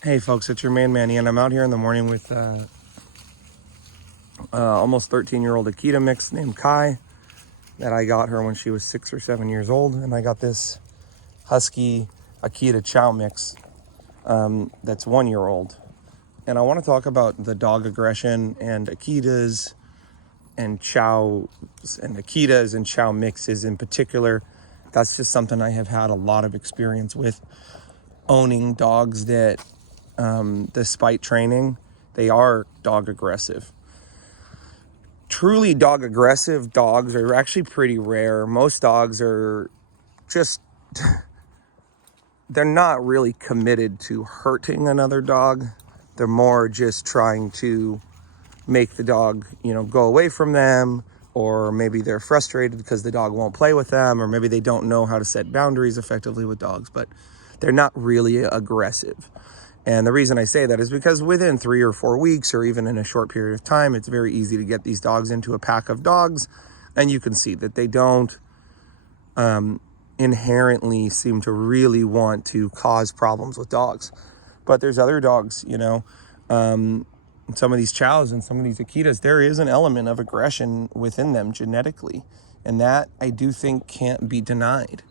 Hey folks, it's your man Manny, and I'm out here in the morning with almost 13-year-old Akita mix named Kai that I got her when she was 6 or 7 years old, and I got this husky Akita chow mix that's 1 year old. And I want to talk about the dog aggression and Akitas and chows and Akitas and chow mixes in particular. That's just something I have had a lot of experience with, owning dogs that despite training, they are dog aggressive. Truly dog aggressive dogs are actually pretty rare. Most dogs are just, they're not really committed to hurting another dog. They're more just trying to make the dog, go away from them, or maybe they're frustrated because the dog won't play with them, or maybe they don't know how to set boundaries effectively with dogs, but they're not really aggressive. And the reason I say that is because within 3 or 4 weeks, or even in a short period of time, it's very easy to get these dogs into a pack of dogs, and you can see that they don't inherently seem to really want to cause problems with dogs. But there's other dogs, some of these chows and some of these Akitas, there is an element of aggression within them genetically. And that, I do think, can't be denied.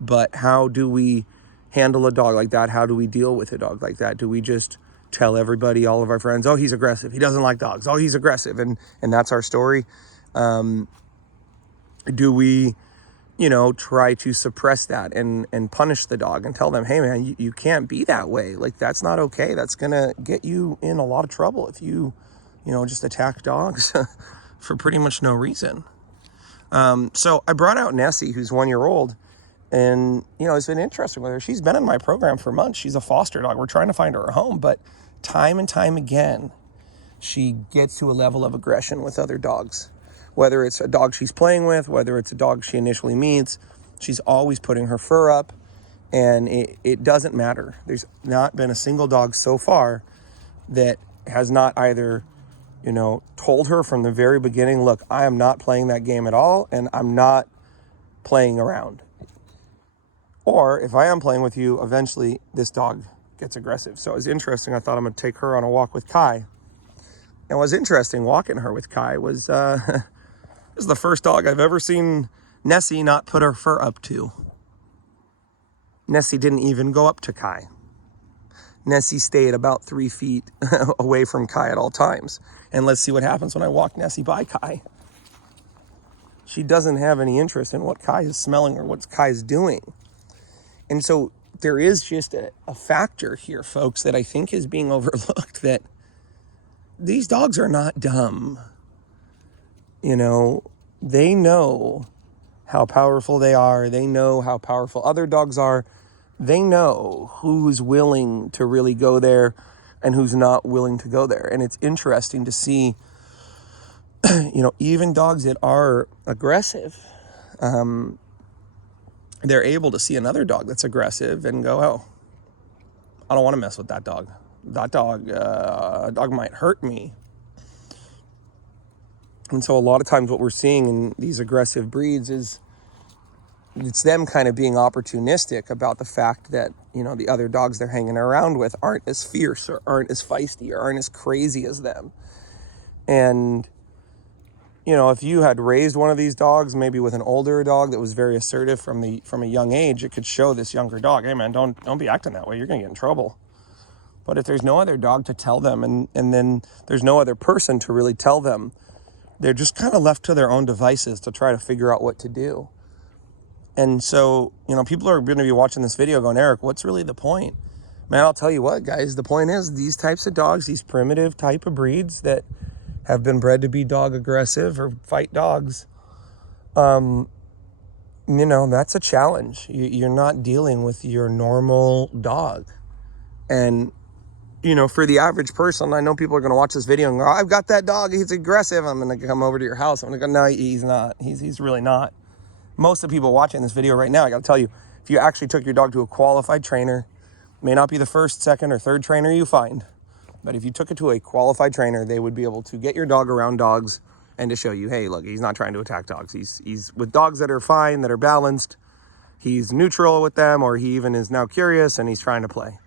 But how do we handle a dog like that? How do we deal with a dog like that? Do we just tell everybody, all of our friends, oh, he's aggressive, he doesn't like dogs, oh, he's aggressive, and that's our story? Do we, try to suppress that and punish the dog and tell them, hey man, you can't be that way. Like, that's not okay. That's gonna get you in a lot of trouble if you just attack dogs for pretty much no reason. So I brought out Nessie, who's 1 year old, and it's been interesting with her. She's been in my program for months. She's a foster dog. We're trying to find her a home, but time and time again, she gets to a level of aggression with other dogs. Whether it's a dog she's playing with, whether it's a dog she initially meets, she's always putting her fur up, and it doesn't matter. There's not been a single dog so far that has not either, told her from the very beginning, look, I am not playing that game at all, and I'm not playing around. Or if I am playing with you, eventually this dog gets aggressive. So it was interesting. I thought I'm going to take her on a walk with Kai. And what's interesting walking her with Kai was this is the first dog I've ever seen Nessie not put her fur up to. Nessie didn't even go up to Kai. Nessie stayed about 3 feet away from Kai at all times. And let's see what happens when I walk Nessie by Kai. She doesn't have any interest in what Kai is smelling or what Kai is doing. And so there is just a factor here, folks, that I think is being overlooked, that these dogs are not dumb. They know how powerful they are. They know how powerful other dogs are. They know who's willing to really go there and who's not willing to go there. And it's interesting to see, even dogs that are aggressive, they're able to see another dog that's aggressive and go, oh, I don't want to mess with that dog. That dog might hurt me. And so a lot of times what we're seeing in these aggressive breeds is it's them kind of being opportunistic about the fact that, the other dogs they're hanging around with aren't as fierce or aren't as feisty or aren't as crazy as them. And, if you had raised one of these dogs, maybe with an older dog that was very assertive from a young age, it could show this younger dog, hey man, don't be acting that way. You're going to get in trouble. But if there's no other dog to tell them, and then there's no other person to really tell them, they're just kind of left to their own devices to try to figure out what to do. And so, people are going to be watching this video going, Eric, what's really the point? Man, I'll tell you what, guys, the point is these types of dogs, these primitive type of breeds that have been bred to be dog aggressive or fight dogs, that's a challenge. You're not dealing with your normal dog. And for the average person, I know people are going to watch this video and go, I've got that dog, he's aggressive. I'm going to come over to your house. I'm going to go, no, he's not. He's really not. Most of the people watching this video right now, I got to tell you, if you actually took your dog to a qualified trainer, may not be the first, second, or third trainer you find, but if you took it to a qualified trainer, they would be able to get your dog around dogs and to show you, hey, look, he's not trying to attack dogs. He's with dogs that are fine, that are balanced. He's neutral with them, or he even is now curious and he's trying to play.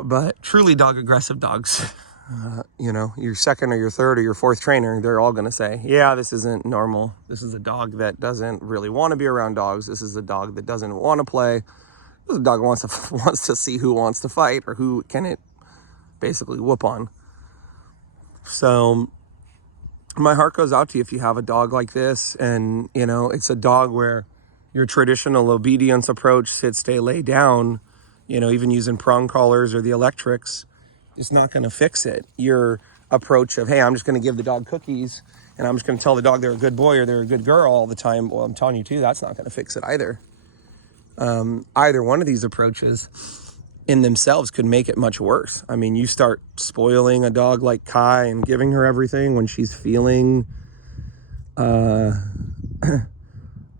But truly dog aggressive dogs, you know, your second or your third or your fourth trainer, they're all going to say, yeah, this isn't normal. This is a dog that doesn't really want to be around dogs. This is a dog that doesn't want to play. This is a dog wants to see who wants to fight or who can it basically whoop on. So my heart goes out to you if you have a dog like this, and, you know, it's a dog where your traditional obedience approach, sit, stay, lay down, you know, even using prong collars or the electrics, is not going to fix it. Your approach of, hey, I'm just going to give the dog cookies and I'm just going to tell the dog they're a good boy or they're a good girl all the time. Well, I'm telling you too, that's not going to fix it either. Either one of these approaches in themselves could make it much worse. I mean, you start spoiling a dog like Kai and giving her everything when she's feeling, you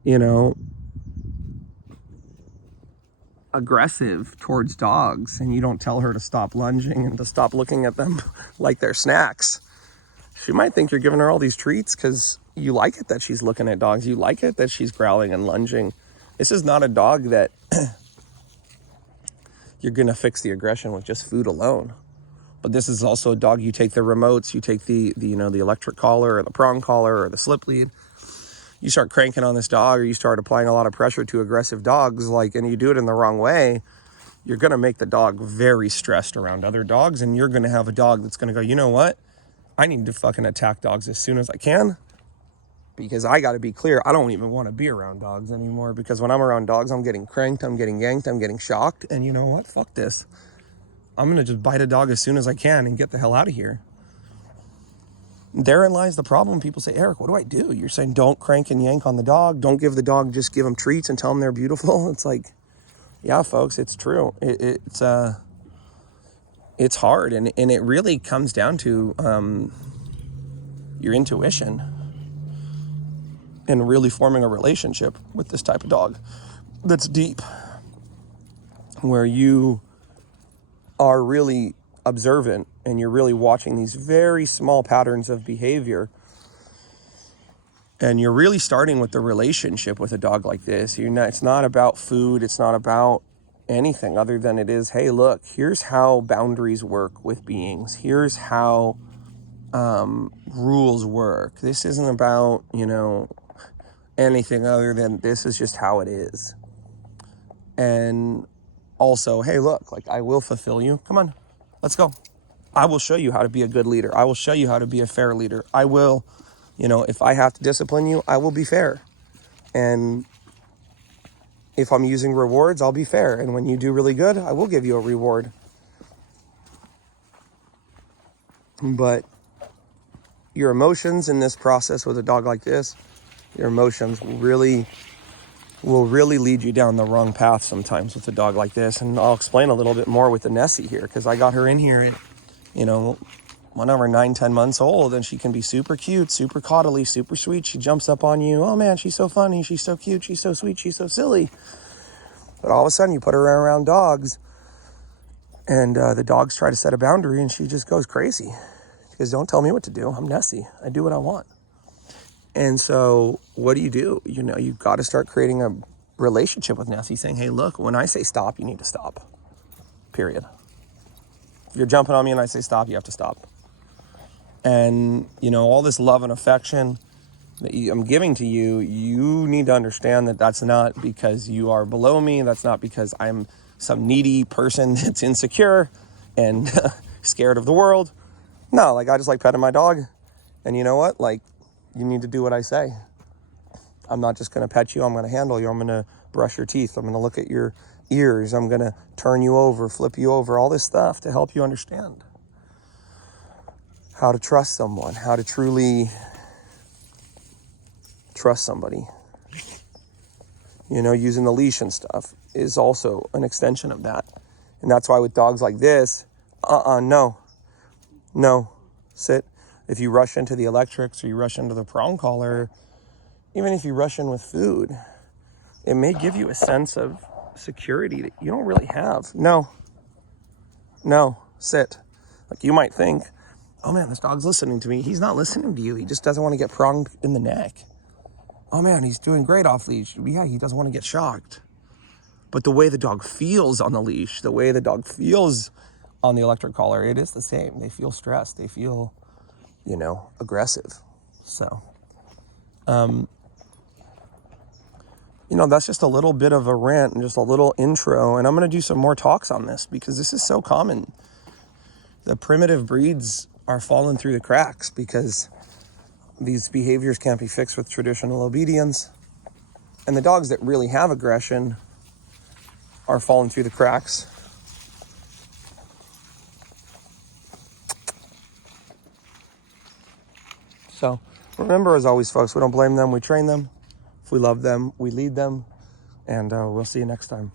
know, aggressive towards dogs, and you don't tell her to stop lunging and to stop looking at them like they're snacks. She might think you're giving her all these treats because you like it that she's looking at dogs. You like it that she's growling and lunging. This is not a dog that you're going to fix the aggression with just food alone. But this is also a dog, you take the remotes, you take the you know, the electric collar or the prong collar or the slip lead. You start cranking on this dog, or you start applying a lot of pressure to aggressive dogs, like, and you do it in the wrong way, you're going to make the dog very stressed around other dogs, and you're going to have a dog that's going to go, you know what? I need to fucking attack dogs as soon as I can, because I got to be clear, I don't even want to be around dogs anymore, because when I'm around dogs, I'm getting cranked, I'm getting yanked, I'm getting shocked, and you know what? Fuck this. I'm going to just bite a dog as soon as I can and get the hell out of here. Therein lies the problem. People say, Eric, what do I do? You're saying don't crank and yank on the dog. Don't give the dog, just give them treats and tell them they're beautiful. It's like, yeah, folks, it's true. It's hard. And it really comes down to your intuition and really forming a relationship with this type of dog that's deep, where you are really observant and you're really watching these very small patterns of behavior, and you're really starting with the relationship with a dog like this. It's not about food, it's not about anything other than it is, hey, look, here's how boundaries work with beings, here's how rules work. This isn't about, you know, anything other than this is just how it is. And also, hey, look, like, I will fulfill you. Come on, let's go. I will show you how to be a good leader. I will show you how to be a fair leader. I will, you know, if I have to discipline you, I will be fair. And if I'm using rewards, I'll be fair. And when you do really good, I will give you a reward. But your emotions in this process with a dog like this, your emotions will really lead you down the wrong path sometimes with a dog like this. And I'll explain a little bit more with the Nessie here, because I got her in here at, you know, whenever 9-10 months old, and she can be super cute, super coddly, super sweet. She jumps up on you. Oh man, she's so funny, she's so cute, she's so sweet, she's so silly. But all of a sudden you put her around dogs, and the dogs try to set a boundary, and she just goes crazy. Because don't tell me what to do. I'm Nessie. I do what I want. And so what do? You know, you've got to start creating a relationship with Nessie, saying, hey, look, when I say stop, you need to stop. Period. If you're jumping on me and I say stop, you have to stop. And, you know, all this love and affection that I'm giving to you, you need to understand that that's not because you are below me. That's not because I'm some needy person that's insecure and scared of the world. No, like, I just like petting my dog. And you know what? Like, you need to do what I say. I'm not just going to pet you. I'm going to handle you. I'm going to brush your teeth. I'm going to look at your ears. I'm going to turn you over, flip you over, all this stuff to help you understand how to trust someone, how to truly trust somebody. You know, using the leash and stuff is also an extension of that. And that's why with dogs like this, no, sit. If you rush into the electrics or you rush into the prong collar, even if you rush in with food, it may give you a sense of security that you don't really have. No, sit. Like, you might think, oh man, this dog's listening to me. He's not listening to you. He just doesn't want to get pronged in the neck. Oh man, he's doing great off leash. Yeah, he doesn't want to get shocked. But the way the dog feels on the leash, the way the dog feels on the electric collar, it is the same. They feel stressed. They feel, aggressive. So, that's just a little bit of a rant and just a little intro. And I'm going to do some more talks on this because this is so common. The primitive breeds are falling through the cracks because these behaviors can't be fixed with traditional obedience. And the dogs that really have aggression are falling through the cracks. So remember, as always, folks, we don't blame them. We train them. If we love them, we lead them. And we'll see you next time.